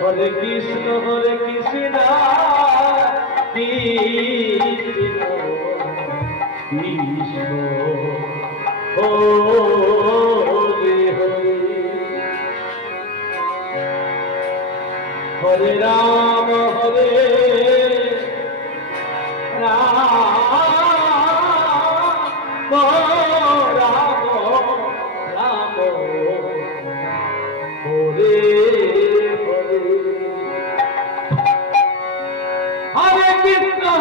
Hare Krishna Krishna Krishna Hare Hare Hare Ram Ram Ram Ram Hare Hare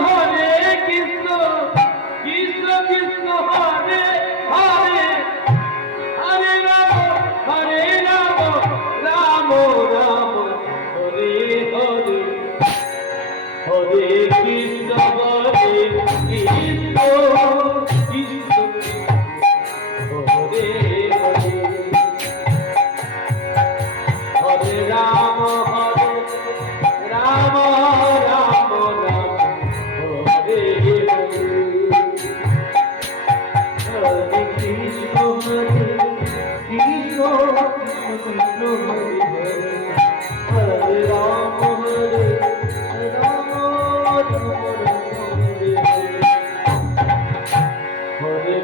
Hare Krishna Krishna Krishna Hare Hare Hare Ram Ram Ram Hare Hare Hare Krishna Krishna Krishna Hare Hare Hare Ram Ram Ram Hare Hare Hare Krishna Krishna Krishna Hare Hare Hare Ram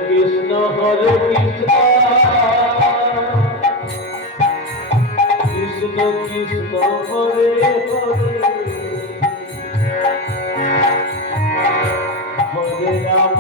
Ram Hare Krishna Krishna Krishna Hare Hare Hare Ram